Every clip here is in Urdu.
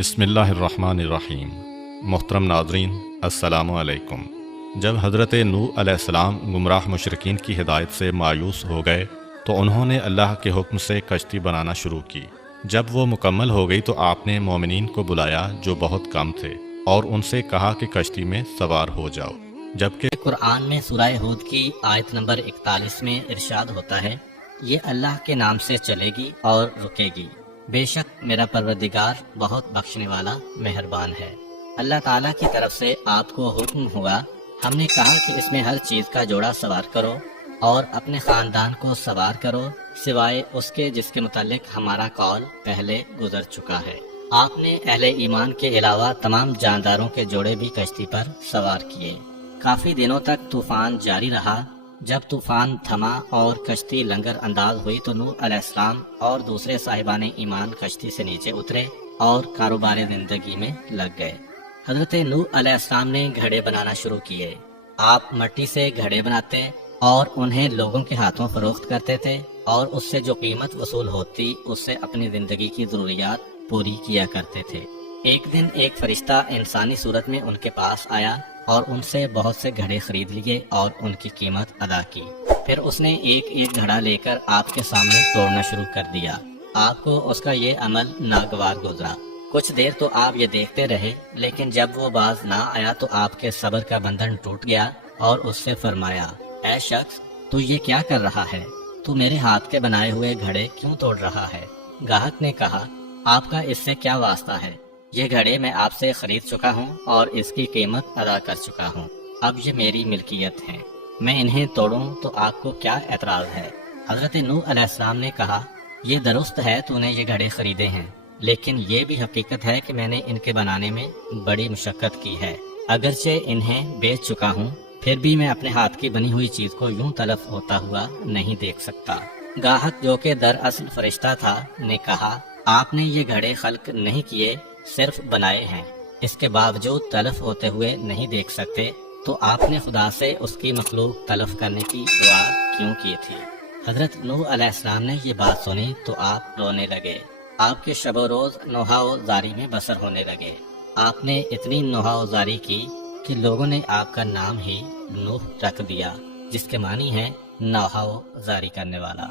بسم اللہ الرحمن الرحیم۔ محترم ناظرین، السلام علیکم۔ جب حضرت نوح علیہ السلام گمراہ مشرکین کی ہدایت سے مایوس ہو گئے تو انہوں نے اللہ کے حکم سے کشتی بنانا شروع کی۔ جب وہ مکمل ہو گئی تو آپ نے مومنین کو بلایا جو بہت کم تھے اور ان سے کہا کہ کشتی میں سوار ہو جاؤ، جبکہ قرآن میں سورہ ہود کی آیت نمبر 41 میں ارشاد ہوتا ہے، یہ اللہ کے نام سے چلے گی اور رکے گی، بے شک میرا پروردگار بہت بخشنے والا مہربان ہے۔ اللہ تعالیٰ کی طرف سے آپ کو حکم ہوا، ہم نے کہا کہ اس میں ہر چیز کا جوڑا سوار کرو اور اپنے خاندان کو سوار کرو سوائے اس کے جس کے متعلق ہمارا قول پہلے گزر چکا ہے۔ آپ نے اہل ایمان کے علاوہ تمام جانداروں کے جوڑے بھی کشتی پر سوار کیے۔ کافی دنوں تک طوفان جاری رہا۔ جب طوفان تھما اور کشتی لنگر انداز ہوئی تو نوح علیہ السلام اور دوسرے صاحبان ایمان کشتی سے نیچے اترے اور کاروبار زندگی میں لگ گئے۔ حضرت نوح علیہ السلام نے گھڑے بنانا شروع کیے۔ آپ مٹی سے گھڑے بناتے اور انہیں لوگوں کے ہاتھوں فروخت کرتے تھے اور اس سے جو قیمت وصول ہوتی اس سے اپنی زندگی کی ضروریات پوری کیا کرتے تھے۔ ایک دن ایک فرشتہ انسانی صورت میں ان کے پاس آیا اور ان سے بہت سے گھڑے خرید لیے اور ان کی قیمت ادا کی۔ پھر اس نے ایک ایک گھڑا لے کر آپ کے سامنے توڑنا شروع کر دیا۔ آپ کو اس کا یہ عمل ناگوار گزرا۔ کچھ دیر تو آپ یہ دیکھتے رہے، لیکن جب وہ باز نہ آیا تو آپ کے صبر کا بندھن ٹوٹ گیا اور اس سے فرمایا، اے شخص، تو یہ کیا کر رہا ہے؟ تو میرے ہاتھ کے بنائے ہوئے گھڑے کیوں توڑ رہا ہے؟ گاہک نے کہا، آپ کا اس سے کیا واسطہ ہے؟ یہ گھڑے میں آپ سے خرید چکا ہوں اور اس کی قیمت ادا کر چکا ہوں، اب یہ میری ملکیت ہیں، میں انہیں توڑوں تو آپ کو کیا اعتراض ہے؟ حضرت نوح علیہ السلام نے کہا، یہ درست ہے تو نے یہ گھڑے خریدے ہیں، لیکن یہ بھی حقیقت ہے کہ میں نے ان کے بنانے میں بڑی مشقت کی ہے۔ اگرچہ انہیں بیچ چکا ہوں پھر بھی میں اپنے ہاتھ کی بنی ہوئی چیز کو یوں تلف ہوتا ہوا نہیں دیکھ سکتا۔ گاہک جو کہ دراصل فرشتہ تھا نے کہا، آپ نے یہ گھڑے خلق نہیں کیے، صرف بنائے ہیں، اس کے باوجود تلف ہوتے ہوئے نہیں دیکھ سکتے تو آپ نے خدا سے اس کی مخلوق تلف کرنے کی دعا کیوں کی تھی؟ حضرت نوح علیہ السلام نے یہ بات سنی تو آپ رونے لگے۔ آپ کے شب و روز نوحہ و زاری میں بسر ہونے لگے۔ آپ نے اتنی نوحہ و زاری کی کہ لوگوں نے آپ کا نام ہی نوح رکھ دیا، جس کے معنی ہے نوحہ و زاری کرنے والا۔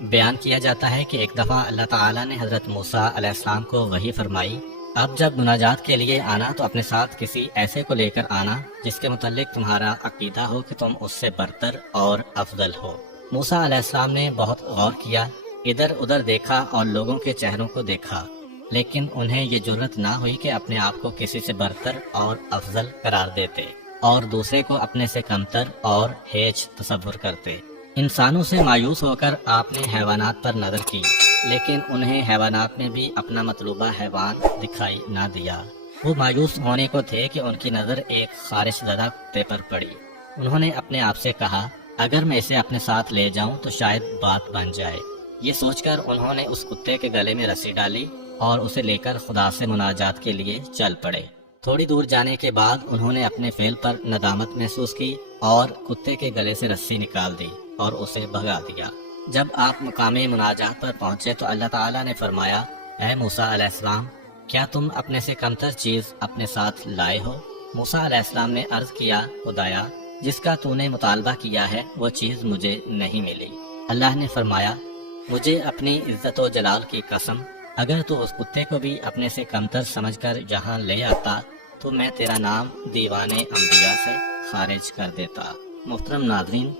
بیان کیا جاتا ہے کہ ایک دفعہ اللہ تعالیٰ نے حضرت موسیٰ علیہ السلام کو وحی فرمائی، اب جب مناجات کے لیے آنا تو اپنے ساتھ کسی ایسے کو لے کر آنا جس کے متعلق تمہارا عقیدہ ہو کہ تم اس سے برتر اور افضل ہو۔ موسیٰ علیہ السلام نے بہت غور کیا، ادھر ادھر دیکھا اور لوگوں کے چہروں کو دیکھا، لیکن انہیں یہ جرأت نہ ہوئی کہ اپنے آپ کو کسی سے برتر اور افضل قرار دیتے اور دوسرے کو اپنے سے کمتر اور ہیچ تصور کرتے۔ انسانوں سے مایوس ہو کر آپ نے حیوانات پر نظر کی، لیکن انہیں حیوانات میں بھی اپنا مطلوبہ حیوان دکھائی نہ دیا۔ وہ مایوس ہونے کو تھے کہ ان کی نظر ایک خارش زدہ کتے پر پڑی۔ انہوں نے اپنے آپ سے کہا، اگر میں اسے اپنے ساتھ لے جاؤں تو شاید بات بن جائے۔ یہ سوچ کر انہوں نے اس کتے کے گلے میں رسی ڈالی اور اسے لے کر خدا سے مناجات کے لیے چل پڑے۔ تھوڑی دور جانے کے بعد انہوں نے اپنے فعل پر ندامت محسوس کی اور کتے کے گلے سے رسی نکال دی اور اسے بھگا دیا۔ جب آپ مقام مناجات پر پہنچے تو اللہ تعالیٰ نے فرمایا، اے موسیٰ علیہ السلام، کیا تم اپنے سے کمتر چیز اپنے ساتھ لائے ہو؟ موسیٰ علیہ السلام نے عرض کیا، خدایا، جس کا تو نے مطالبہ کیا ہے وہ چیز مجھے نہیں ملی۔ اللہ نے فرمایا، مجھے اپنی عزت و جلال کی قسم، اگر تو اس کتے کو بھی اپنے سے کمتر سمجھ کر یہاں لے آتا تو میں تیرا نام دیوان انبیاء سے خارج کر دیتا۔ محترم ناظرین،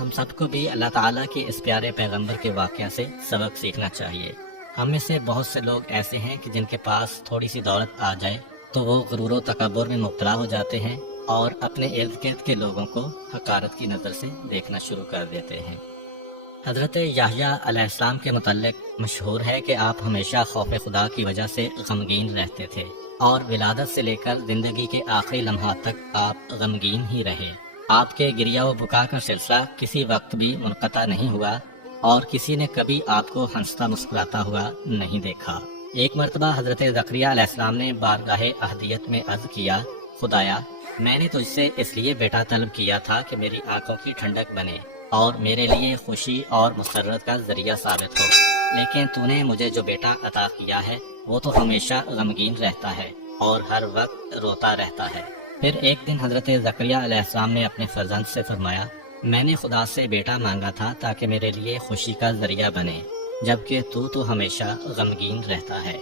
ہم سب کو بھی اللہ تعالیٰ کے اس پیارے پیغمبر کے واقعہ سے سبق سیکھنا چاہیے۔ ہم میں سے بہت سے لوگ ایسے ہیں کہ جن کے پاس تھوڑی سی دولت آ جائے تو وہ غرور و تکبر میں مبتلا ہو جاتے ہیں اور اپنے ارد گرد کے لوگوں کو حقارت کی نظر سے دیکھنا شروع کر دیتے ہیں۔ حضرت یحییٰ علیہ السلام کے متعلق مشہور ہے کہ آپ ہمیشہ خوف خدا کی وجہ سے غمگین رہتے تھے اور ولادت سے لے کر زندگی کے آخری لمحات تک آپ غمگین ہی رہے۔ آپ کے گریہ و بکا کا سلسلہ کسی وقت بھی منقطع نہیں ہوا اور کسی نے کبھی آپ کو ہنستا مسکراتا ہوا نہیں دیکھا۔ ایک مرتبہ حضرت زکریا علیہ السلام نے بارگاہ احدیت میں عرض کیا، خدایا، میں نے تجھ سے اس لیے بیٹا طلب کیا تھا کہ میری آنکھوں کی ٹھنڈک بنے اور میرے لیے خوشی اور مسرت کا ذریعہ ثابت ہو، لیکن تو نے مجھے جو بیٹا عطا کیا ہے وہ تو ہمیشہ غمگین رہتا ہے اور ہر وقت روتا رہتا ہے۔ پھر ایک دن حضرت زکریا علیہ السلام نے اپنے فرزند سے فرمایا، میں نے خدا سے بیٹا مانگا تھا تاکہ میرے لیے خوشی کا ذریعہ بنے، جبکہ تو ہمیشہ غمگین رہتا ہے۔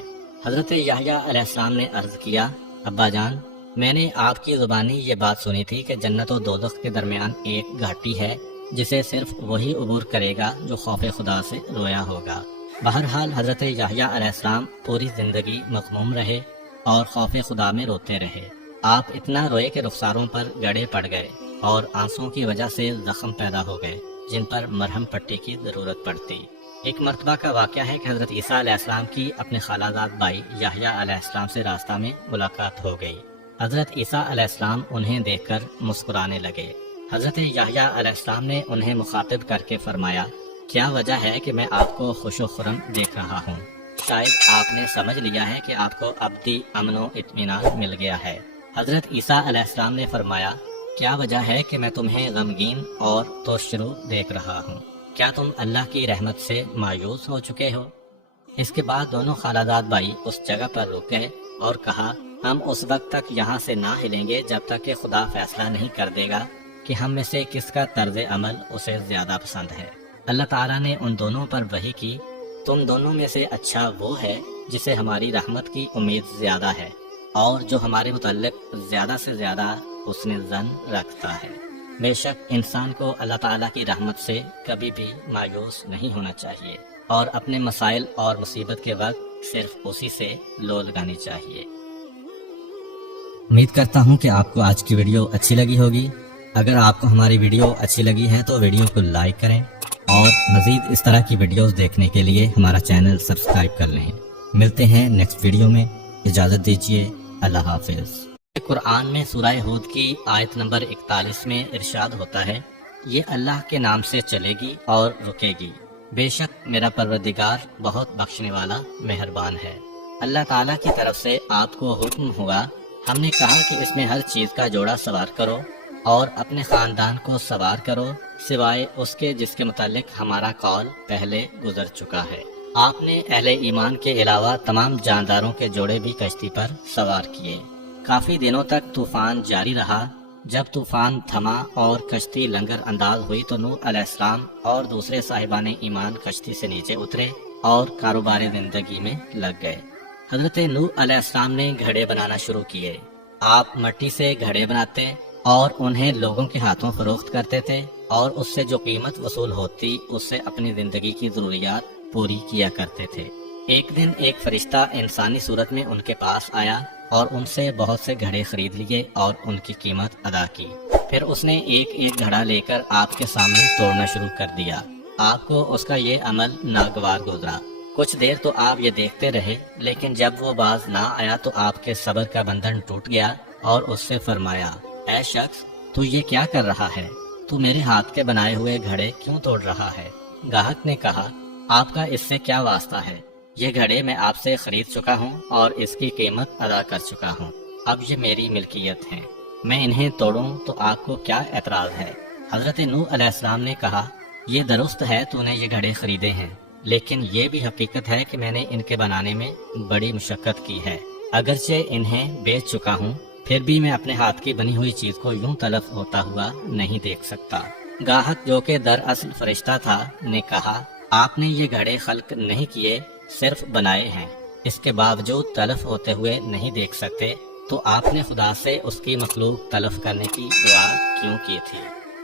حضرت یحییٰ علیہ السلام نے عرض کیا، ابا جان، میں نے آپ کی زبانی یہ بات سنی تھی کہ جنت و دوزخ کے درمیان ایک گھاٹی ہے جسے صرف وہی عبور کرے گا جو خوف خدا سے رویا ہوگا۔ بہرحال حضرت یحییٰ علیہ السلام پوری زندگی مغموم رہے اور خوف خدا میں روتے رہے۔ آپ اتنا روئے کہ رخساروں پر گڑے پڑ گئے اور آنسوں کی وجہ سے زخم پیدا ہو گئے جن پر مرہم پٹی کی ضرورت پڑتی۔ ایک مرتبہ کا واقعہ ہے کہ حضرت عیسیٰ علیہ السلام کی اپنے خالہ زاد بھائی یحییٰ علیہ السلام سے راستہ میں ملاقات ہو گئی۔ حضرت عیسیٰ علیہ السلام انہیں دیکھ کر مسکرانے لگے۔ حضرت یحییٰ علیہ السلام نے انہیں مخاطب کر کے فرمایا، کیا وجہ ہے کہ میں آپ کو خوش و خرم دیکھ رہا ہوں؟ شاید آپ نے سمجھ لیا ہے کہ آپ کو ابدی امن و اطمینان مل گیا ہے۔ حضرت عیسیٰ علیہ السلام نے فرمایا، کیا وجہ ہے کہ میں تمہیں غمگین اور ترشرو دیکھ رہا ہوں؟ کیا تم اللہ کی رحمت سے مایوس ہو چکے ہو؟ اس کے بعد دونوں خالہ زاد بھائی اس جگہ پر رک گئے اور کہا، ہم اس وقت تک یہاں سے نہ ہلیں گے جب تک کہ خدا فیصلہ نہیں کر دے گا کہ ہم میں سے کس کا طرز عمل اسے زیادہ پسند ہے۔ اللہ تعالیٰ نے ان دونوں پر وحی کی، تم دونوں میں سے اچھا وہ ہے جسے ہماری رحمت کی امید زیادہ ہے اور جو ہمارے متعلق زیادہ سے زیادہ حسن ظن رکھتا ہے۔ بے شک انسان کو اللہ تعالیٰ کی رحمت سے کبھی بھی مایوس نہیں ہونا چاہیے اور اپنے مسائل اور مصیبت کے وقت صرف اسی سے لو لگانی چاہیے۔ امید کرتا ہوں کہ آپ کو آج کی ویڈیو اچھی لگی ہوگی۔ اگر آپ کو ہماری ویڈیو اچھی لگی ہے تو ویڈیو کو لائک کریں اور مزید اس طرح کی ویڈیوز دیکھنے کے لیے ہمارا چینل سبسکرائب کر لیں۔ ملتے ہیں نیکسٹ ویڈیو میں، اجازت دیجیے، اللہ حافظ۔ قرآن میں سورہ ہود کی آیت نمبر 41 میں ارشاد ہوتا ہے، یہ اللہ کے نام سے چلے گی اور رکے گی، بے شک میرا پروردگار بہت بخشنے والا مہربان ہے۔ اللہ تعالیٰ کی طرف سے آپ کو حکم ہوا، ہم نے کہا کہ اس میں ہر چیز کا جوڑا سوار کرو اور اپنے خاندان کو سوار کرو سوائے اس کے جس کے متعلق ہمارا قول پہلے گزر چکا ہے۔ آپ نے اہل ایمان کے علاوہ تمام جانداروں کے جوڑے بھی کشتی پر سوار کیے۔ کافی دنوں تک طوفان جاری رہا۔ جب طوفان تھما اور کشتی لنگر انداز ہوئی تو نوح علیہ السلام اور دوسرے صاحبان ایمان کشتی سے نیچے اترے اور کاروبار زندگی میں لگ گئے۔ حضرت نوح علیہ السلام نے گھڑے بنانا شروع کیے۔ آپ مٹی سے گھڑے بناتے اور انہیں لوگوں کے ہاتھوں فروخت کرتے تھے اور اس سے جو قیمت وصول ہوتی اس سے اپنی زندگی کی ضروریات پوری کیا کرتے تھے۔ ایک دن ایک فرشتہ انسانی صورت میں ان کے پاس آیا اور ان سے بہت سے گھڑے خرید لیے اور ان کی قیمت ادا کی۔ پھر اس نے ایک ایک گھڑا لے کر آپ کے سامنے توڑنا شروع کر دیا۔ آپ کو اس کا یہ عمل ناگوار گزرا۔ کچھ دیر تو آپ یہ دیکھتے رہے، لیکن جب وہ باز نہ آیا تو آپ کے صبر کا بندھن ٹوٹ گیا اور اس سے فرمایا، اے شخص، تو یہ کیا کر رہا ہے؟ تو میرے ہاتھ کے بنائے ہوئے گھڑے کیوں توڑ رہا ہے؟ گاہک نے کہا، آپ کا اس سے کیا واسطہ ہے؟ یہ گھڑے میں آپ سے خرید چکا ہوں اور اس کی قیمت ادا کر چکا ہوں، اب یہ میری ملکیت ہیں، میں انہیں توڑوں تو آپ کو کیا اعتراض ہے؟ حضرت نوح علیہ السلام نے کہا، یہ درست ہے تو نے یہ گھڑے خریدے ہیں، لیکن یہ بھی حقیقت ہے کہ میں نے ان کے بنانے میں بڑی مشقت کی ہے۔ اگرچہ انہیں بیچ چکا ہوں پھر بھی میں اپنے ہاتھ کی بنی ہوئی چیز کو یوں تلف ہوتا ہوا نہیں دیکھ سکتا۔ گاہک جو کہ دراصل فرشتہ تھا نے کہا، آپ نے یہ گھڑے خلق نہیں کیے، صرف بنائے ہیں، اس کے باوجود تلف ہوتے ہوئے نہیں دیکھ سکتے، تو آپ نے خدا سے اس کی مخلوق تلف کرنے کی دعا کیوں کی تھی؟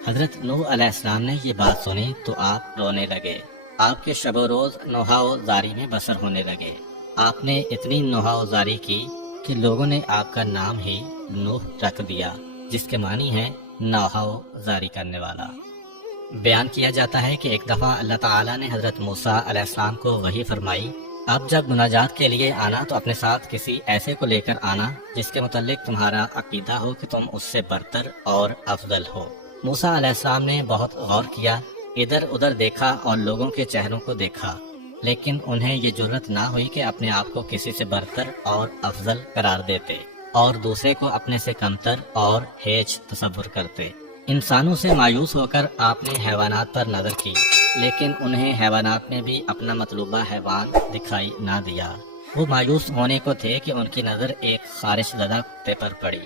حضرت نوح علیہ السلام نے یہ بات سنی تو آپ رونے لگے۔ آپ کے شب و روز نوحہ و زاری میں بسر ہونے لگے۔ آپ نے اتنی نوحہ و زاری کی کہ لوگوں نے آپ کا نام ہی نوح رکھ دیا، جس کے معنی ہے نوحہ و زاری کرنے والا۔ بیان کیا جاتا ہے کہ ایک دفعہ اللہ تعالیٰ نے حضرت موسیٰ علیہ السلام کو وحی فرمائی، اب جب مناجات کے لیے آنا تو اپنے ساتھ کسی ایسے کو لے کر آنا جس کے متعلق تمہارا عقیدہ ہو کہ تم اس سے برتر اور افضل ہو۔ موسیٰ علیہ السلام نے بہت غور کیا، ادھر ادھر دیکھا اور لوگوں کے چہروں کو دیکھا، لیکن انہیں یہ جرت نہ ہوئی کہ اپنے آپ کو کسی سے برتر اور افضل قرار دیتے اور دوسرے کو اپنے سے کمتر اور ہیچ تصور کرتے۔ انسانوں سے مایوس ہو کر آپ نے حیوانات پر نظر کی، لیکن انہیں حیوانات میں بھی اپنا مطلوبہ حیوان دکھائی نہ دیا۔ وہ مایوس ہونے کو تھے کہ ان کی نظر ایک خارش زدہ کتے پر پڑی۔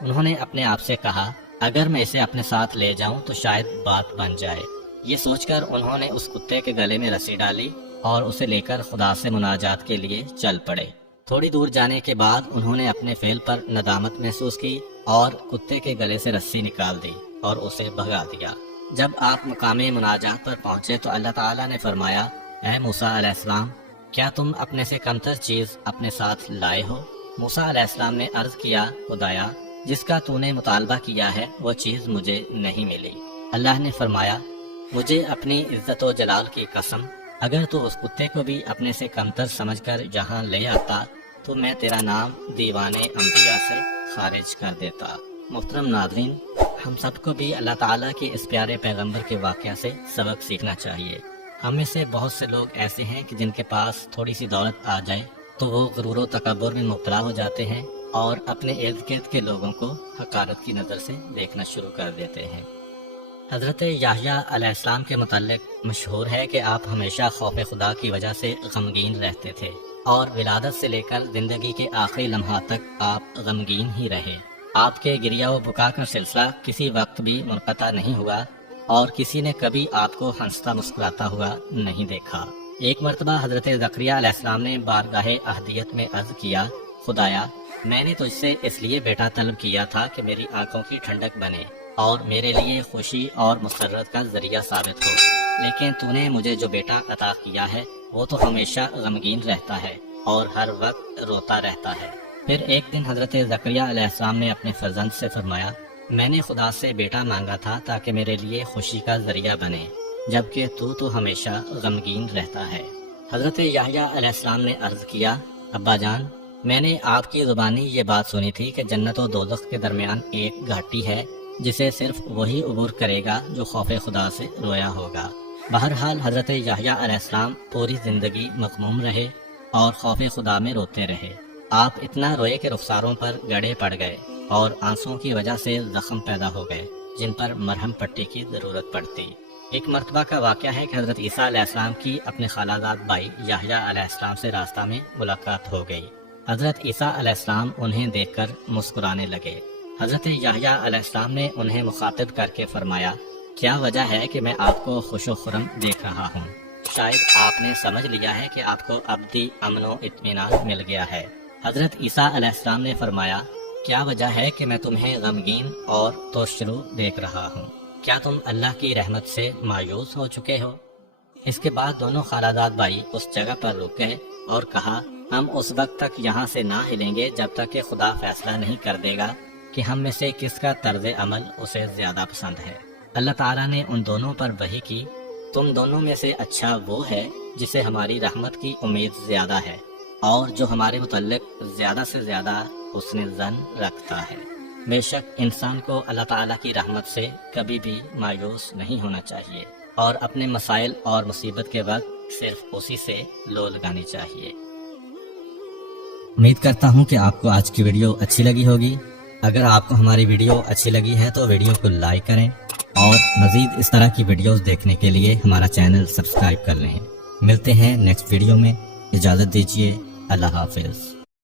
انہوں نے اپنے آپ سے کہا اگر میں اسے اپنے ساتھ لے جاؤں تو شاید بات بن جائے۔ یہ سوچ کر انہوں نے اس کتے کے گلے میں رسی ڈالی اور اسے لے کر خدا سے مناجات کے لیے چل پڑے۔ تھوڑی دور جانے کے بعد انہوں نے اپنے فعل پر ندامت محسوس کی اور کتے کے گلے سے رسی نکال دی اور اسے بھگا دیا۔ جب آپ مقام مناجات پر پہنچے تو اللہ تعالیٰ نے فرمایا اے موسیٰ علیہ السلام، کیا تم اپنے سے کمتر چیز اپنے ساتھ لائے ہو؟ موسیٰ علیہ السلام نے عرض کیا خدایا، جس کا تو نے مطالبہ کیا ہے وہ چیز مجھے نہیں ملی۔ اللہ نے فرمایا مجھے اپنی عزت و جلال کی قسم، اگر تو اس کتے کو بھی اپنے سے کمتر سمجھ کر یہاں لے آتا تو میں تیرا نام دیوان انبیاء سے خارج کر دیتا۔ محترم ناظرین، ہم سب کو بھی اللہ تعالیٰ کے اس پیارے پیغمبر کے واقعہ سے سبق سیکھنا چاہیے۔ ہم میں سے بہت سے لوگ ایسے ہیں کہ جن کے پاس تھوڑی سی دولت آ جائے تو وہ غرور و تکبر میں مبتلا ہو جاتے ہیں اور اپنے ارد گرد کے لوگوں کو حقارت کی نظر سے دیکھنا شروع کر دیتے ہیں۔ حضرت یحییٰ علیہ السلام کے متعلق مشہور ہے کہ آپ ہمیشہ خوف خدا کی وجہ سے غمگین رہتے تھے اور ولادت سے لے کر زندگی کے آخری لمحات تک آپ غمگین ہی رہے۔ آپ کے گریہ و بکا کا سلسلہ کسی وقت بھی منقطع نہیں ہوا اور کسی نے کبھی آپ کو ہنستا مسکراتا ہوا نہیں دیکھا۔ ایک مرتبہ حضرت زکریا علیہ السلام نے بارگاہ احدیت میں عرض کیا خدایا، میں نے تجھ سے اس لیے بیٹا طلب کیا تھا کہ میری آنکھوں کی ٹھنڈک بنے اور میرے لیے خوشی اور مسرت کا ذریعہ ثابت ہو، لیکن تو نے مجھے جو بیٹا عطا کیا ہے وہ تو ہمیشہ غمگین رہتا ہے اور ہر وقت روتا رہتا ہے۔ پھر ایک دن حضرت زکریا علیہ السلام نے اپنے فرزند سے فرمایا میں نے خدا سے بیٹا مانگا تھا تاکہ میرے لیے خوشی کا ذریعہ بنے، جبکہ تو ہمیشہ غمگین رہتا ہے۔ حضرت یحییٰ علیہ السلام نے عرض کیا ابا جان، میں نے آپ کی زبانی یہ بات سنی تھی کہ جنت و دوزخ کے درمیان ایک گھاٹی ہے جسے صرف وہی عبور کرے گا جو خوف خدا سے رویا ہوگا۔ بہرحال حضرت یحییٰ علیہ السلام پوری زندگی مغموم رہے اور خوف خدا میں روتے رہے۔ آپ اتنا روئے کہ رخساروں پر گڑے پڑ گئے اور آنسوؤں کی وجہ سے زخم پیدا ہو گئے جن پر مرہم پٹی کی ضرورت پڑتی۔ ایک مرتبہ کا واقعہ ہے کہ حضرت عیسیٰ علیہ السلام کی اپنے خالہ زاد بھائی یحییٰ علیہ السلام سے راستہ میں ملاقات ہو گئی۔ حضرت عیسیٰ علیہ السلام انہیں دیکھ کر مسکرانے لگے۔ حضرت یحییٰ علیہ السلام نے انہیں مخاطب کر کے فرمایا کیا وجہ ہے کہ میں آپ کو خوش و خرم دیکھ رہا ہوں؟ شاید آپ نے سمجھ لیا ہے کہ آپ کو ابدی امن و اطمینان مل گیا ہے۔ حضرت عیسیٰ علیہ السلام نے فرمایا کیا وجہ ہے کہ میں تمہیں غمگین اور ترشرو دیکھ رہا ہوں؟ کیا تم اللہ کی رحمت سے مایوس ہو چکے ہو؟ اس کے بعد دونوں خالہ زاد بھائی اس جگہ پر رک گئے اور کہا ہم اس وقت تک یہاں سے نہ ہلیں گے جب تک کہ خدا فیصلہ نہیں کر دے گا کہ ہم میں سے کس کا طرز عمل اسے زیادہ پسند ہے۔ اللہ تعالیٰ نے ان دونوں پر وحی کی تم دونوں میں سے اچھا وہ ہے جسے ہماری رحمت کی امید زیادہ ہے اور جو ہمارے متعلق زیادہ سے زیادہ حسن ظن رکھتا ہے۔ بے شک انسان کو اللہ تعالیٰ کی رحمت سے کبھی بھی مایوس نہیں ہونا چاہیے اور اپنے مسائل اور مصیبت کے وقت صرف اسی سے لو لگانی چاہیے۔ امید کرتا ہوں کہ آپ کو آج کی ویڈیو اچھی لگی ہوگی۔ اگر آپ کو ہماری ویڈیو اچھی لگی ہے تو ویڈیو کو لائک کریں اور مزید اس طرح کی ویڈیوز دیکھنے کے لیے ہمارا چینل سبسکرائب کر لیں۔ ملتے ہیں نیکسٹ ویڈیو میں، اجازت دیجیے، اللہ حافظ۔